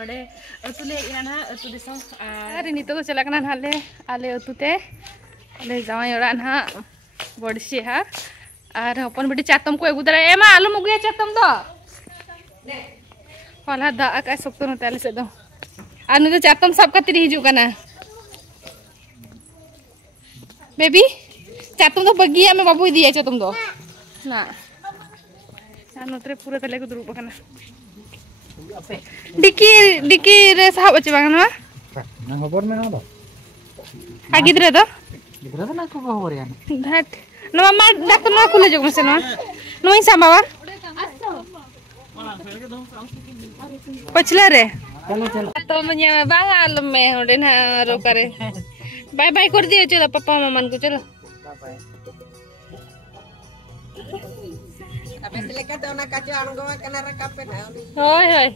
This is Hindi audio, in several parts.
नोडे अतुले इना अतु दिसम और नितो तो चला कना हाले आले अतुते आले जावाई ओड़ा ना बड़सी हा और अपन बेटी चातम को अगु दरा एमा आलू मुगुया चातम दो होला दा आका सप्तो न ताले से दो आ नु तो चातम सब कतिर हिजु कना बेबी चातम तो बगिया में बाबू दिया चातम दो ना नोतरे पूरा तले को दुरुब कना डिकी रे साहब अच्छे बागन मा ना खबर में ना दो आ गिदरे दो ना को खबर यार धट न मामा डाक्टर ना खुले जग मसे ना नोई सामावा पछला रे चलो तो मने बांगा आलम में होडे ना रो करे बाय बाय कर दियो चलो पापा मम्मा को चलो अबे लेका तो ना काचो अणगवा कना रकापे ना होय होय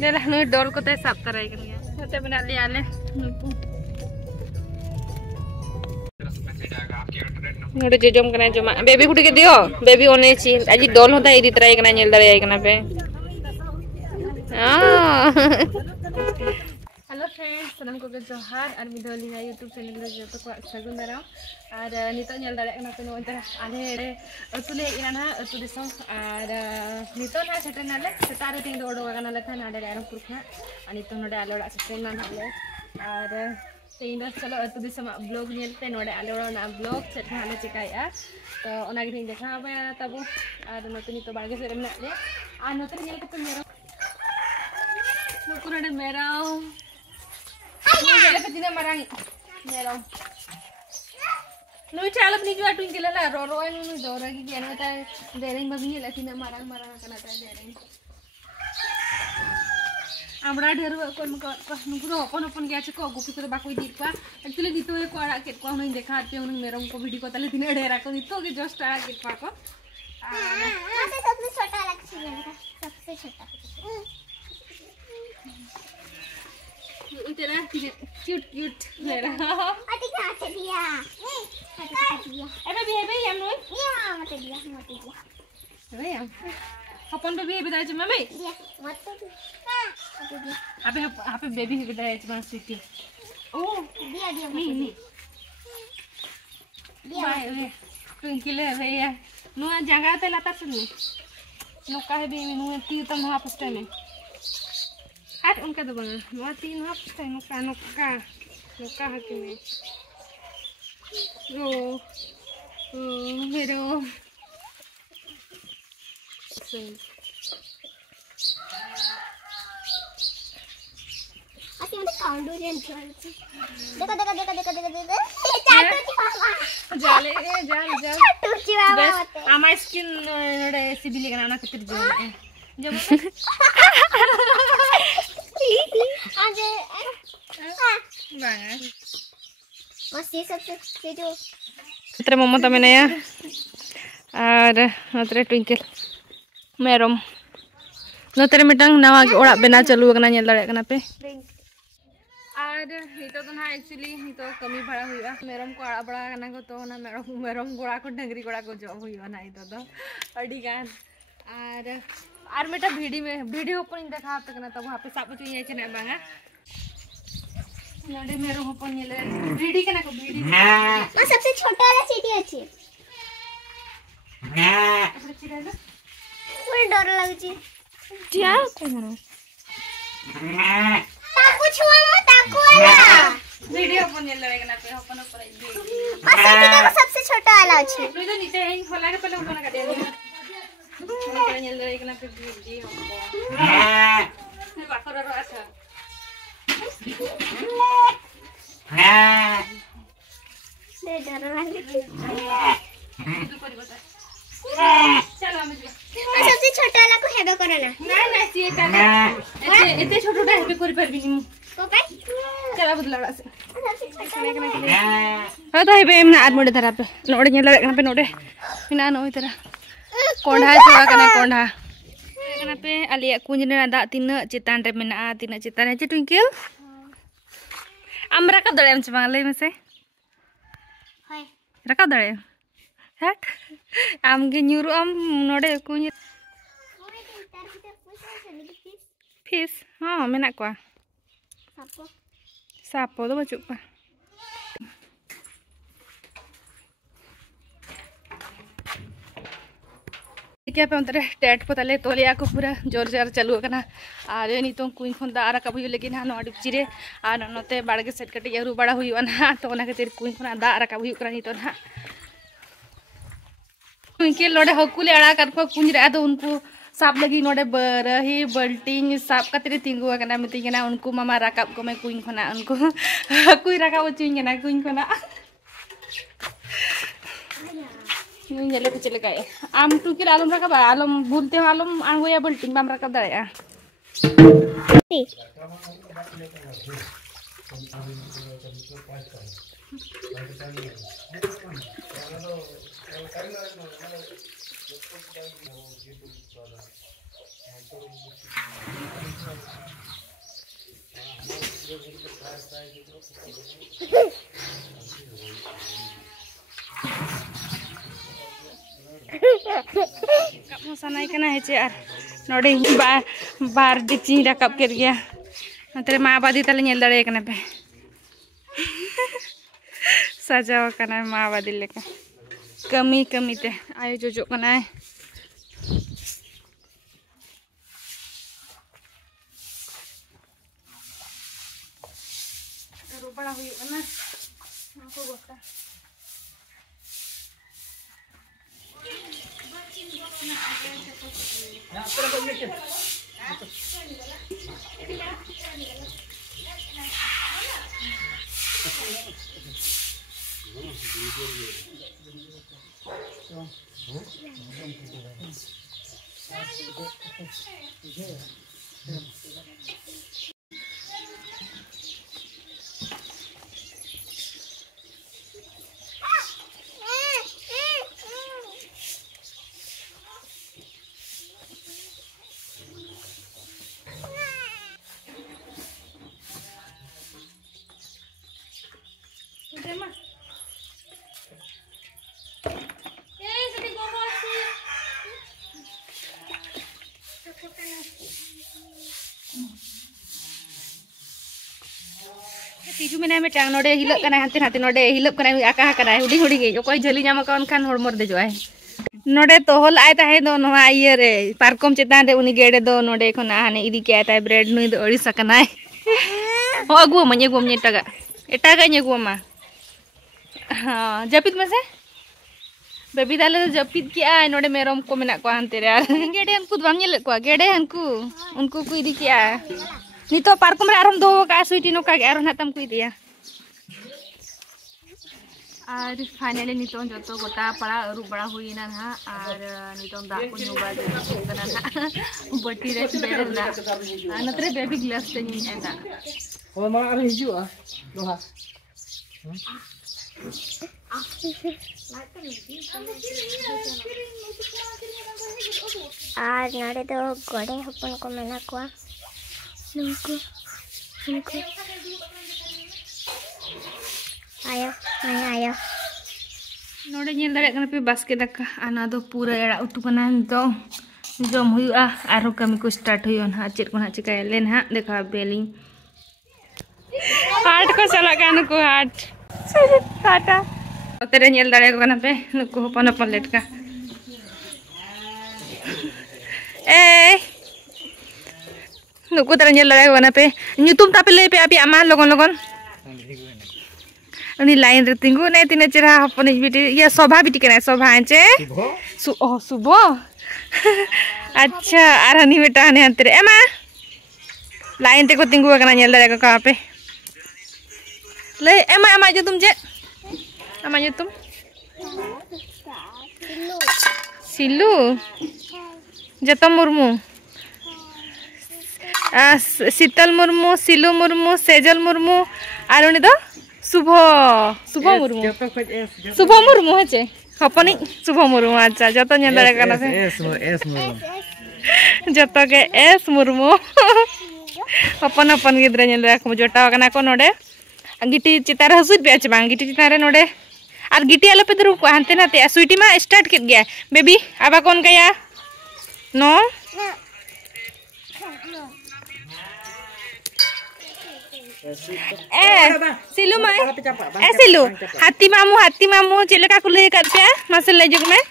देला नु डोल को ते साफ तराई कनिया ते बना लिया ले नोडे जे जम कना जमा बेबी कुटी के दियो बेबी ओने ची आजी डोल होता इदी तराई कना नेल दरे आई कना पे हेलो फ्रेंड्स सनम को जोहार और मिदोली ना यूट्यूब चैनल रे जो तो सगुन दरा और नितो नेल दरे कना पे नो अंतर आले रे अतुले इना अतु दिसम और नितो ना सेटे नाले सेटारे तीन ओडो कना ले थाना आले आरो पुरखा अनि तो नोडे आलोड़ा सेटे ना नाले और तेइन चलो अतु दिसम ब्लॉग नेलते नोडे आलोड़ा ना ब्लॉग सेटे हाले चिकाया तो ओना गे देखा बा तबो और नोते नितो बागे से रेमना ले आ नोते नेल कते मेरो नोकुरडे मेराव Tidak marang, merong. Nui calap ni juga tuin kila lah, roro ay nui dora gigi ano tay dereng babi lah tidak marang akan ada dereng. Amra deru kon nunggu open gaya ceko gupi ko bakoi di pa, actually gitu ya ko arak ko nui dekha ate nui merong ko video ko tale tidak dera ko itu ke just arak pa ko. सबसे छोटा अलग चीज है सबसे छोटा इतना क्यूट मेरा अति कहां से दिया अबे बेबी हम नु या मत दिया अबे हम अपन बेबी बिदाय छ मम्मी दिया मत दिया अबे बेबी बिदाय छ मा सिटी ओ दिया नहीं बाय वे ट्विंकल है भैया नु जगह ते लता सुनी नु काहे भी नु ती तम हाफ टाइम में आठ उनका तो बना वो तीन हफ्ते नुक्का हकी में रो मेरो आती मुझे काउंट हो देखो चाटू पापा जाले जाल चाटू पापा आमा स्किन नडे सिबिली गना कितिर जो जब आज बांगा बस ये सब से जो तेरे मम्मा में नया और नोतरे ट्विंकल मेरम नोतरे मिटंग नवा ओड़ा बेना चालू कना नेल दरे कना पे और नितो तो ना एक्चुअली नितो कमी बड़ा हुआ मेरम को आड़ा बड़ा कना को तो ना मेरम गोड़ा को डंगरी गोड़ा को जॉब हुई ना इतो तो अड़ी गान और मेटा वीडियो ओपन देखा आप तक ना तब वहां पे सब कुछ ये चने बांगा नडे मेरो ओपन ये ले वीडियो के ना को वीडियो और सबसे छोटा वाला चीटी अच्छी अपने चिरा ना मुझे डर लग जी क्या करो ताकू छुआ मत ताकू वाला वीडियो ओपन ये ले ना पे ओपन ऊपर और देखो सबसे छोटा वाला अच्छी तू तो नीचे है खोला के पहले ओपन कर दे करें ये ले ना पे वीडियो हमको बाकर रो अच्छा से डर लग चलो हम सबसे छोटा वाला को हेबे करना ना सी एते छोटोटा हेबे करि परबी नी को पे चला बदलाड़ा से सबसे छोटा हां तो हेबे एमना आद मोडे धरा पे नोडे नेला कना पे नोडे बिना नोई तरह कोंढा छवा कना कोंढा कना पे आलिया कुंजने दा तिना चितान रे मेना तिना चितान हे ट्विंकल आम रका दड़े छ बांग ले में से हाय रका दड़े हट आम के न्यूरु आम नोडे कुंज फिश हाँ मेना को Sapo. सापो तो बचुक पा क्या पे अंतरे टेट को तले तोलिया को पूरा जोर जोर चालू करना और नितों कुई खन दा राकाब हुई लेकिन हाँ नोडी चिरे और नोते बाड़गे सेट कटे यारू बड़ा हुई ना तो ना खातिर कुई खन दा राकाब हुई करा नितो ना उनके लोडे हकुले अड़ा कर को कुंज रे तो उनको साप लगी नोडे बरही बल्टिंग साप कतरे तिंगु करना मिती ना उनको मामा राकाब को मैं कुई खना उनको कुई राकाब चुई ना कुई खना nyele kecil kayak am tuh kira alam rakab alam bulte alam anggo ya bulting bam rakab dah ya kamu sana ikan aja cer node bar dicing rakap kerja nanti ma abadi tali nyel dare ikan apa saja karena ma abadi leka kami teh ayo jojo kana rubah hui kana aku bosta Tiju mana metang node hilap kana hantin hantin node hilap kana akah kana hudi hudi ge okoi jali nyama kawan kan hormor de joy node tohol ay tahe do no ayer re parkom chetan re uni gede do node khona hane idi ke ay bread nui do ori sakana oh agu ma nyegu nyetaga etaga nyegu ma ha japit mase baby dale japit ki ay node merom ko menak ko hante re gede hanku bang nyel ko gede hanku unku ku idi ki ay nito parkom re arom do ka suiti no ka aron hatam ku dia और फाइनली नितो जो गोटा पड़ा अरू बड़ा हुई ना हा और नितो दा को नुबा जो कना ना बटी रे बेरला नतरे बेबी ग्लास ते नि एंदा ओ मा अरे हिजु आ लोहा आज नारे तो गोड़े हपन को मेना को नुको ayo main ayo नोडे nyel dare kana pe basket daka ana do pura era utu kana to jom huyu aru kami ko start huyon ha chet ko ha chikay len ha dekha beling हाट को चला गया नुको हाट टाटा तेरे nyel dare ko kana pe नुको हपन हपन लेट का नुको तेरे nyel dare ko kana पे nyutum tapi le pe api ama logon logon उनी लाइन रे तिंगु ने तिने चेरा हपन बिटी ये शोभा बिटी कना शोभा आचे सुबो अच्छा आरानी बेटा ने अंतरे एमा लाइन ते को तिंगु कना नेल दरे का पे ले एमा एमा जो तुम जे एमा जो तुम सिलू जतो मुर्मू शीतल मुर्मू सिलू मुर्मू सेजल मुर्मू आरुनी दो शुभ मुर्मू हेचे हपनी शुभ मुर्मू अच्छा जतो नेल दरे कना से एस मुर्मू जतो के एस मुर्मू हपन हपन गिद्रे नेल दरे को जोटा कना को नोडे गिटी चितार हसुत बेच बांग गिटी चितारे नोडे और गिटी आले पे दरु को हानते नाते स्वीटी मा स्टार्ट कित गया बेबी आबा कौन गया नो सिलु माई सिलु हाथी मामू चेले का कुले कर पे मसल ले जुग में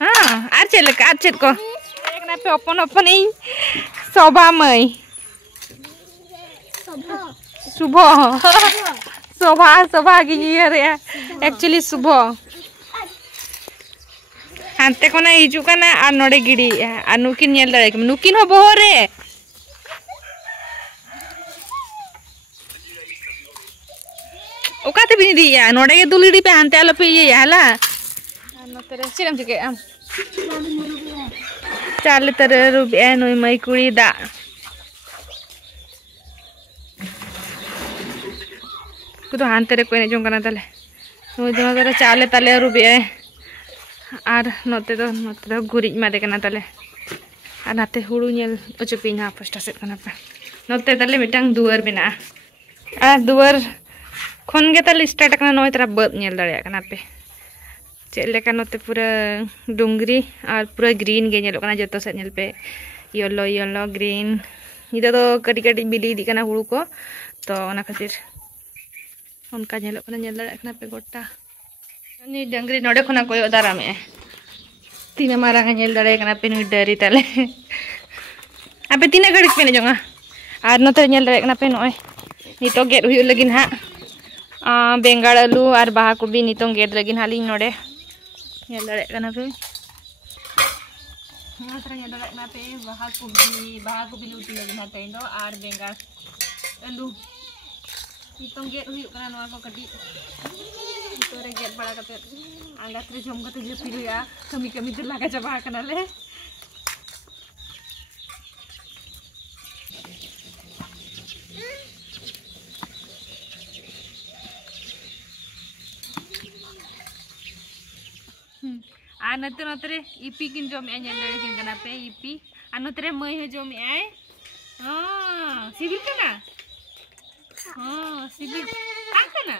हाँ आर चेले का आर चेत को एकना पे अपन इन शोभा मई शुभ शोभा गियर एक्चुअली शुभ हांते को ना हिजुकाना आ नोडे गिड़ी आ नुकिन नेल दाड़े नुकिन हो बोरे ओकाते बिनी दिया नोडे के दुलिडी पे हांते आलो पे ये हला नोते रे चिरम चिके आम चाले तरे रुबे नोय मई कुड़ी दा कुतो हांते रे कोई ने जोंगाना तले नोय जमा तरे चाले तले रुबे और नोते दो गुरिज मादे कना तले और नाते हुड़ू नेल ओचुपिना फर्स्ट सेट कना पे नोते तले मिटांग दुआर बिना आ दुआर खन गे तले स्टार्ट कना नोय तरा बद नेल दाड़े कना पे चेले का नोते पूरा डुंगरी और पूरा ग्रीन गे नेलो कना जतो सेट नेल पे येलो ग्रीन इदा तो कटी कटी बिली दी कना हुड़ू को तो ओना खातिर उनका नेलो कना नेल दाड़े कना पे गोटा नी डंगरी नोडे खुना कोई दारा में तीन मारा नेल दाड़े कना पे नुई डरी तले आपे तीन घड़ी पे जोंगा और नोते नेल दाड़े कना पे नोय नितो गेट हुई लगिन हा बेंगाड़ आलू और बाहा कोबी नितो गेट लगिन हाली नोडे नेल दाड़े कना पे नोते नेल दाड़े कना पे बाहा कोबी लुटी लगिन हा तेंदो और बेंगाड़ आलू नितो गेट हुई कना नोआ को कटी तो रे गेट बड़ा कते आंगा त्रे जम कते जपी लिया कमी तो लगा जबा कना ले आ नते इपी किन जम ए नेल दाड़े किन कना पे इपी आ नते मई हो जम ए हां सिबिल कना हां सिबिल आ कना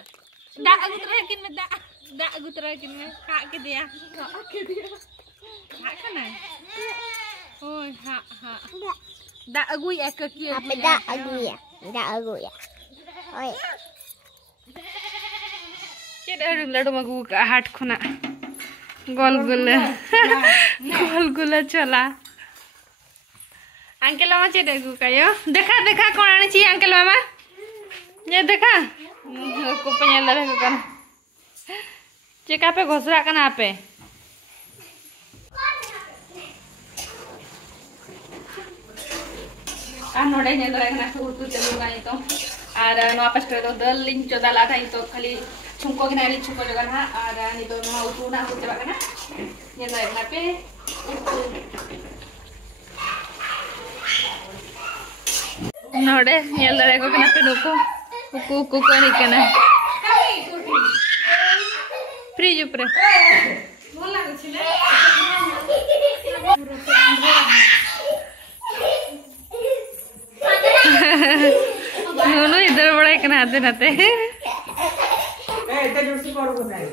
दा अगु तरह किन में दा अगु तरह किन में खा के दिया खा कना ओय हां दा अगु एक के apa दा अगु या ओय के लड्डू मगु का हाट खुना गोल चला अंकल मामा चे देखू कायो देखा कौन आने चाहिए अंकल मामा ये देखा को पेल दारे को कन चेका पे घोसरा कना पे आ नोडे नेल दारे कना उतु चलू गाई तो और नो पास्टर तो दल लिंग चोदाला था तो खाली छुंको के नाली छुंको जगह ना और नि तो नो उतु ना हो चबा कना नेल दारे कना पे नोडे नेल दारे को कना पे नुको कुकु को नहीं कना फ्रिज ऊपर बोल लागो छिले नोनो इधर बड़ा कना आते नाते ए इधर जोर से करो बताए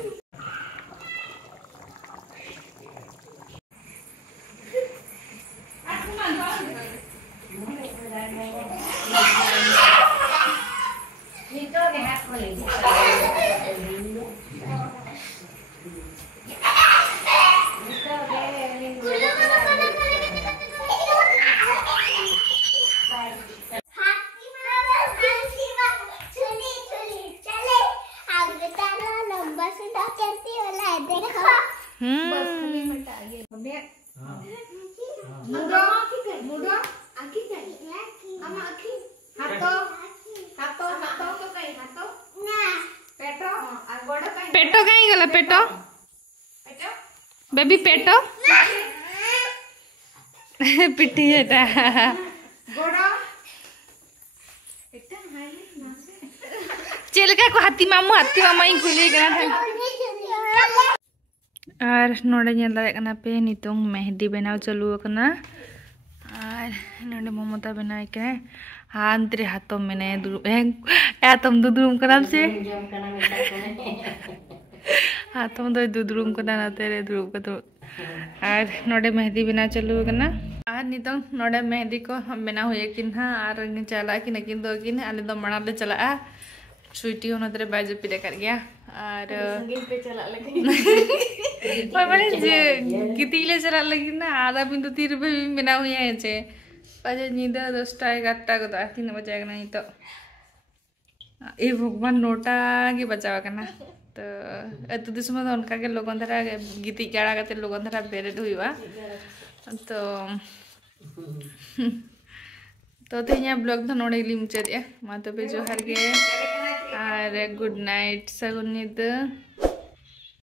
पेटो कहीं गला पेटो बेबी पेटो पिटी एटा गोड़ा चेलका को हाथी मामा ही खुली कना था और नोडे नेल दाड़े कना पे नितों मेहंदी बनाव चालू कना और नोडे ममता बनाई के हांतरे हाथों में दुरुब ए तुम दुरुम करा से हाथों दो दुदरुम को दाना तेरे दुरुब को तो और नोडे मेहंदी बिना चलू करना और नितों नोडे मेहंदी को हम बिना हुए किन हाँ और चला कि नकिन दो किन आले दो मना ले चला स्वीटी होना तेरे बाजू पीड़े कर गया और और बड़े कितीले चला लगी ना आधा बिंदु 3 रुपए भी बिना हुए हैं चे पाजे नींदा 10टा 11टा को तो 3 बजे नहीं तो ये भगवान नोटा के बचावा करना तो अतु दिसम तो उनका के लोगों धरा गीती गाड़ा करते लोगों धरा बेरेड हुआ तो तेज ब्लॉग तो नोड़े ली मुचाद मा तो पे जोहार गे और गुड नाइट सगुन नींद।